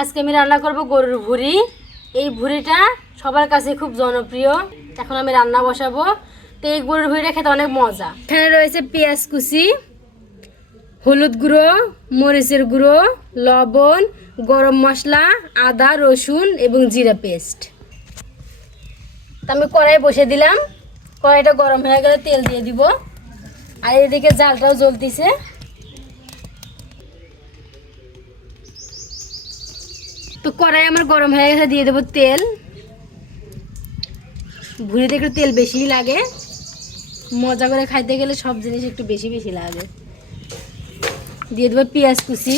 আজকে আমি রান্না করব গরুর ভুড়ি। এই ভুড়িটা সবার কাছে খুব জনপ্রিয়। এখন আমি রান্না বসাবো। তো এই গরুর ভুড়িটা খেতে অনেক মজা। এখানে রয়েছে পেঁয়াজ কুচি, হলুদ গুঁড়ো, মরিচের গুঁড়ো, লবণ, গরম মশলা, আদা, রসুন এবং জিরা পেস্ট। আমি কড়াই বসে দিলাম। কড়াইটা গরম হয়ে গেলে তেল দিয়ে দিব। আর এদিকে জালটাও জ্বলতিছে। তো কড়াই আমার গরম হয়ে গেছে, দিয়ে দেবো তেল। ভুড়িতে একটু তেল বেশিই লাগে। মজা করে খাইতে গেলে সব জিনিস একটু বেশি বেশি লাগে। দিয়ে দেবো পেঁয়াজ কুচি।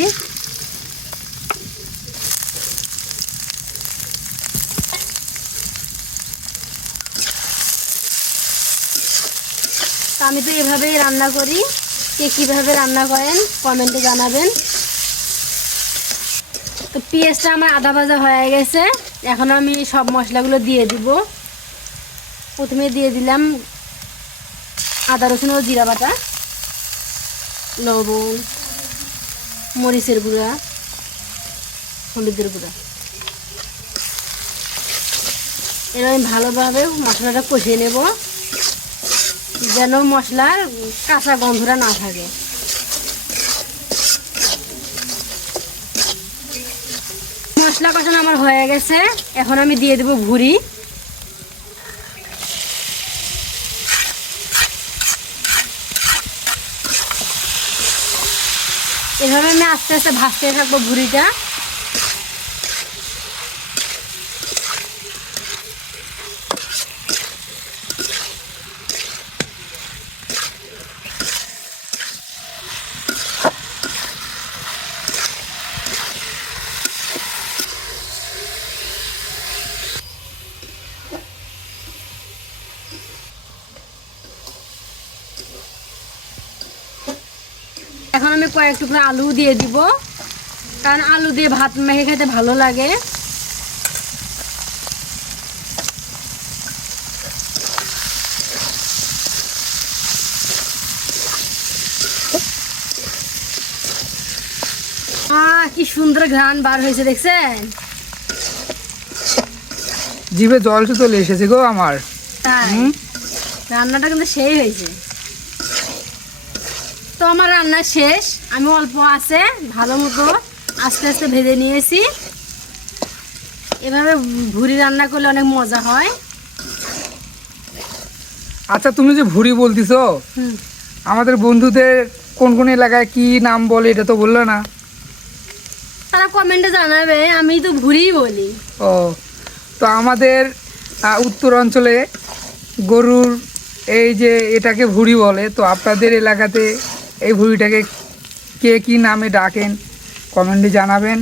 আমি তো এভাবেই রান্না করি। কে কীভাবে রান্না করেন কমেন্টে জানাবেন। তো পেঁয়াজটা আমার আদা ভাজা হয়ে গেছে। এখন আমি সব মশলাগুলো দিয়ে দিব। প্রথমে দিয়ে দিলাম আদা, রসুন ও জিরা বাটা, লবণ, মরিচের গুঁড়া, হলুদের গুঁড়া। এবার আমি ভালোভাবে মশলাটা কষিয়ে নেব, যেন মশলার কাঁচা গন্ধটা না থাকে। মশলা কষানো আমার হয়ে গেছে। এখন আমি দিয়ে দেবো ভুড়ি এভাবে আমি আস্তে আস্তে ভাজতে থাকব ভুড়িটা এখন আমি কয়েক টুকরো আলু দিয়ে দিব। কারণ আলু দিয়ে ভাত মেখে খেতে ভালো লাগে। কি সুন্দর ঘ্রাণ বার হয়েছে দেখছেন? জিভে জল তো চলে এসেছে গো আমার। রান্নাটা কিন্তু সেই হয়েছে। তো আমার রান্না শেষ। আমি অল্প আছে ভালো মতো আস্তে আস্তে ভেজে নিয়েছি। এভাবে ভুড়ি রান্না করলে অনেক মজা হয়। আচ্ছা তুমি যে ভুড়ি বলতিছো আমাদের বন্ধুদের কোন কোন এলাকায় কি নাম বলে এটা তো বলল না। তারা কমেন্টে জানাবে আমি তো ভুড়িই বলি। ও তো আমাদের উত্তর অঞ্চলে গরুর এই যে এটাকে ভুড়ি বলে তো আপনাদের এলাকাতে এই ভুড়িটাকে কে কী নামে ডাকেন? কমেন্টে জানাবেন।